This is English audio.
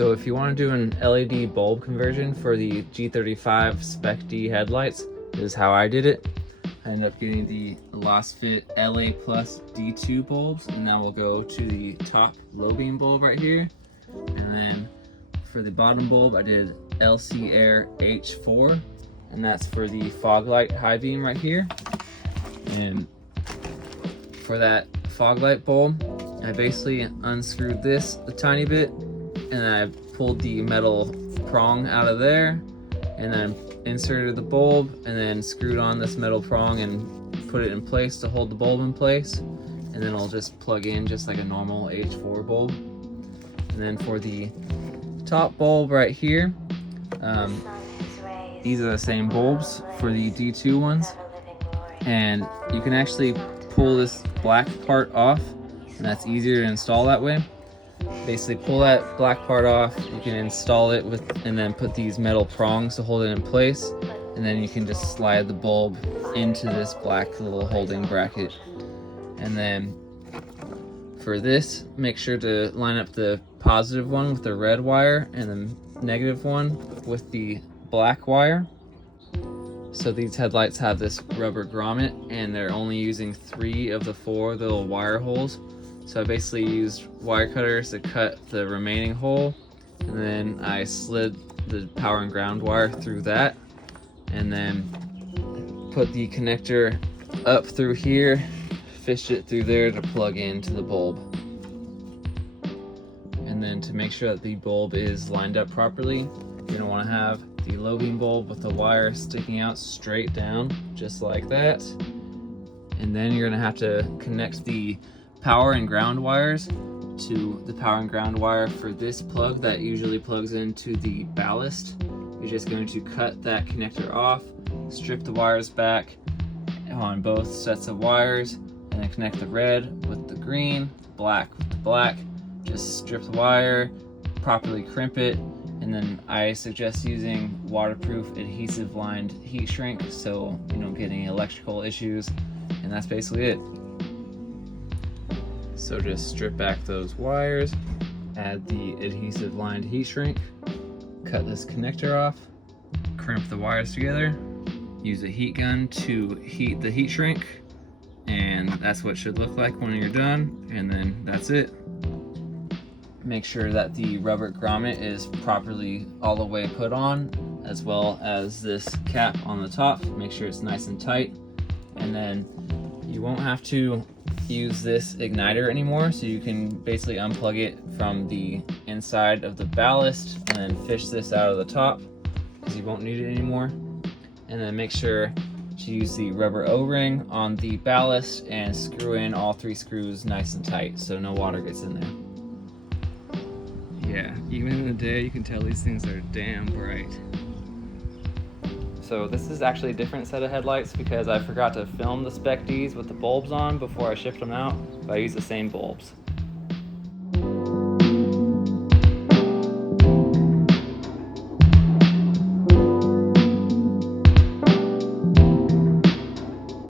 So if you want to do an LED bulb conversion for the G35 Spec D headlights, this is how I did it. I ended up getting the LASFit LA Plus D2 bulbs, and now we'll go to the top low beam bulb right here. And then for the bottom bulb, I did LC Air H4, and that's for the fog light high beam right here. And for that fog light bulb, I basically unscrewed this a tiny bit, and then I pulled the metal prong out of there, and then inserted the bulb, and then screwed on this metal prong and put it in place to hold the bulb in place. And then it'll just plug in just like a normal H4 bulb. And then for the top bulb right here, these are the same bulbs for the D2 ones. And you can actually pull this black part off, and that's easier to install that way. Basically pull that black part off, you can install it with, and then put these metal prongs to hold it in place, and then you can just slide the bulb into this black little holding bracket. And then for this, make sure to line up the positive one with the red wire and the negative one with the black wire. So these headlights have this rubber grommet, and they're only using 3 of the 4 little wire holes. So I basically used wire cutters to cut the remaining hole, and then I slid the power and ground wire through that, and then put the connector up through here, fished it through there to plug into the bulb. And then to make sure that the bulb is lined up properly, you're going to want to have the low beam bulb with the wire sticking out straight down, just like that. And then you're going to have to connect the power and ground wires to the power and ground wire for this plug that usually plugs into the ballast. You're just going to cut that connector off, strip the wires back on both sets of wires, and then connect the red with the green, black with the black. Just strip the wire, properly crimp it, and then I suggest using waterproof adhesive lined heat shrink so you don't get any electrical issues, and that's basically it. So just strip back those wires, add the adhesive lined heat shrink, cut this connector off, crimp the wires together, use a heat gun to heat the heat shrink, and that's what it should look like when you're done, and then that's it. Make sure that the rubber grommet is properly all the way put on, as well as this cap on the top. Make sure it's nice and tight, and then you won't have to use this igniter anymore, so you can basically unplug it from the inside of the ballast and then fish this out of the top, because you won't need it anymore. And then make sure to use the rubber O-ring on the ballast and screw in all 3 screws nice and tight so no water gets in there. Yeah, even in the day you can tell these things are damn bright. So this is actually a different set of headlights because I forgot to film the Spec Ds with the bulbs on before I shipped them out, but I used the same bulbs.